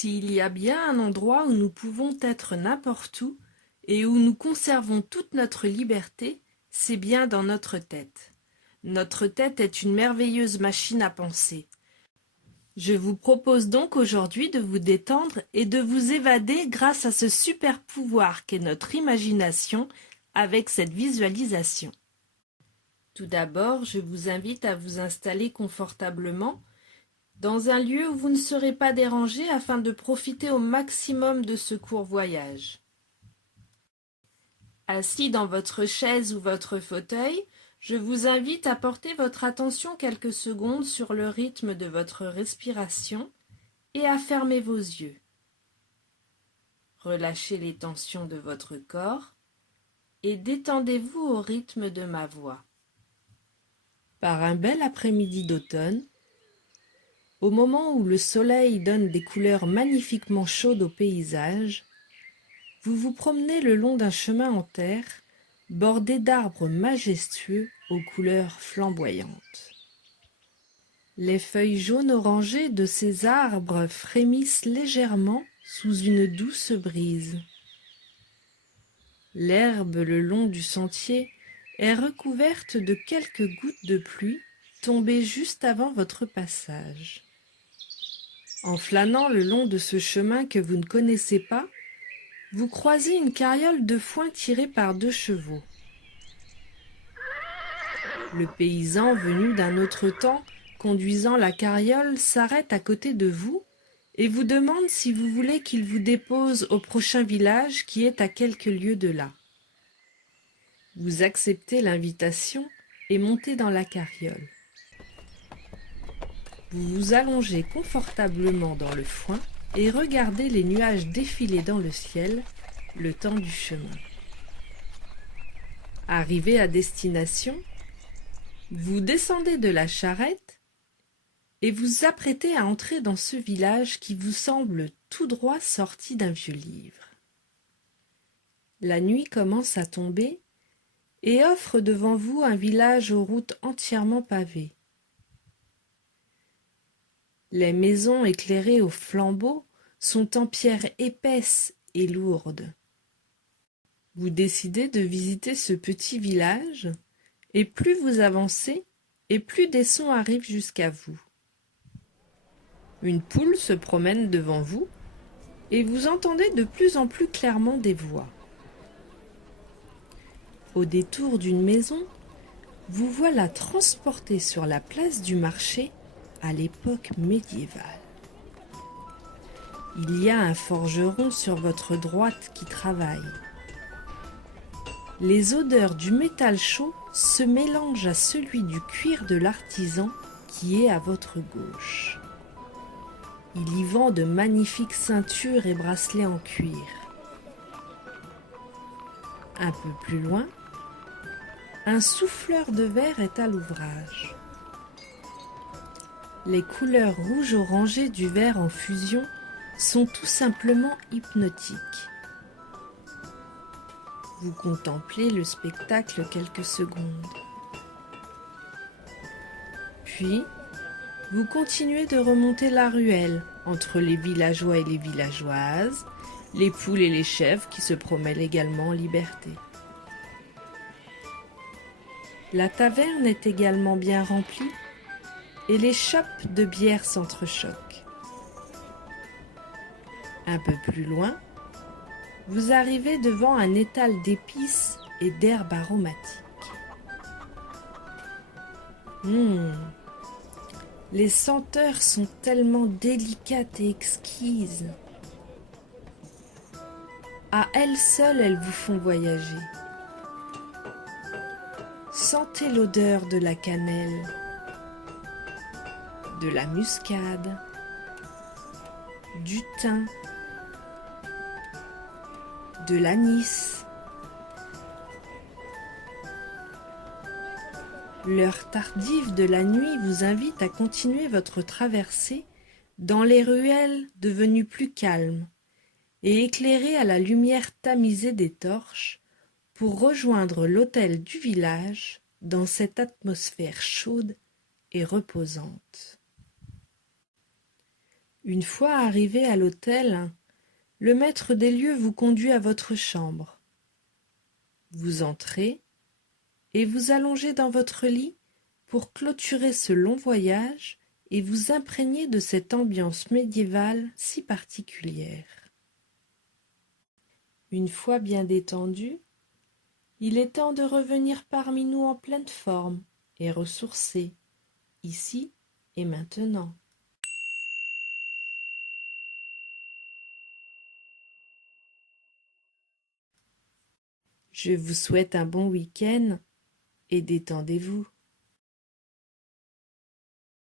S'il y a bien un endroit où nous pouvons être n'importe où et où nous conservons toute notre liberté, c'est bien dans notre tête. Notre tête est une merveilleuse machine à penser. Je vous propose donc aujourd'hui de vous détendre et de vous évader grâce à ce super pouvoir qu'est notre imagination avec cette visualisation. Tout d'abord, je vous invite à vous installer confortablement dans un lieu où vous ne serez pas dérangé afin de profiter au maximum de ce court voyage. Assis dans votre chaise ou votre fauteuil, je vous invite à porter votre attention quelques secondes sur le rythme de votre respiration et à fermer vos yeux. Relâchez les tensions de votre corps et détendez-vous au rythme de ma voix. Par un bel après-midi d'automne, au moment où le soleil donne des couleurs magnifiquement chaudes au paysage, vous vous promenez le long d'un chemin en terre bordé d'arbres majestueux aux couleurs flamboyantes. Les feuilles jaunes orangées de ces arbres frémissent légèrement sous une douce brise. L'herbe le long du sentier est recouverte de quelques gouttes de pluie tombées juste avant votre passage. En flânant le long de ce chemin que vous ne connaissez pas, vous croisez une carriole de foin tirée par 2 chevaux. Le paysan venu d'un autre temps, conduisant la carriole, s'arrête à côté de vous et vous demande si vous voulez qu'il vous dépose au prochain village qui est à quelques lieues de là. Vous acceptez l'invitation et montez dans la carriole. Vous vous allongez confortablement dans le foin et regardez les nuages défiler dans le ciel le temps du chemin. Arrivé à destination, vous descendez de la charrette et vous apprêtez à entrer dans ce village qui vous semble tout droit sorti d'un vieux livre. La nuit commence à tomber et offre devant vous un village aux routes entièrement pavées. Les maisons éclairées aux flambeaux sont en pierre épaisse et lourde. Vous décidez de visiter ce petit village, et plus vous avancez, et plus des sons arrivent jusqu'à vous. Une poule se promène devant vous, et vous entendez de plus en plus clairement des voix. Au détour d'une maison, vous voilà transporté sur la place du marché à l'époque médiévale. Il y a un forgeron sur votre droite qui travaille. Les odeurs du métal chaud se mélangent à celui du cuir de l'artisan qui est à votre gauche. Il y vend de magnifiques ceintures et bracelets en cuir. Un peu plus loin, un souffleur de verre est à l'ouvrage. Les couleurs rouge-orangé du verre en fusion sont tout simplement hypnotiques. Vous contemplez le spectacle quelques secondes. Puis, vous continuez de remonter la ruelle entre les villageois et les villageoises, les poules et les chèvres qui se promènent également en liberté. La taverne est également bien remplie et les chopes de bière s'entrechoquent. Un peu plus loin, vous arrivez devant un étal d'épices et d'herbes aromatiques. Les senteurs sont tellement délicates et exquises. À elles seules, elles vous font voyager. Sentez l'odeur de la cannelle, de la muscade, du thym, de l'anis. L'heure tardive de la nuit vous invite à continuer votre traversée dans les ruelles devenues plus calmes et éclairées à la lumière tamisée des torches pour rejoindre l'hôtel du village dans cette atmosphère chaude et reposante. Une fois arrivé à l'hôtel, le maître des lieux vous conduit à votre chambre. Vous entrez et vous allongez dans votre lit pour clôturer ce long voyage et vous imprégner de cette ambiance médiévale si particulière. Une fois bien détendu, il est temps de revenir parmi nous en pleine forme et ressourcé, ici et maintenant. Je vous souhaite un bon week-end et détendez-vous.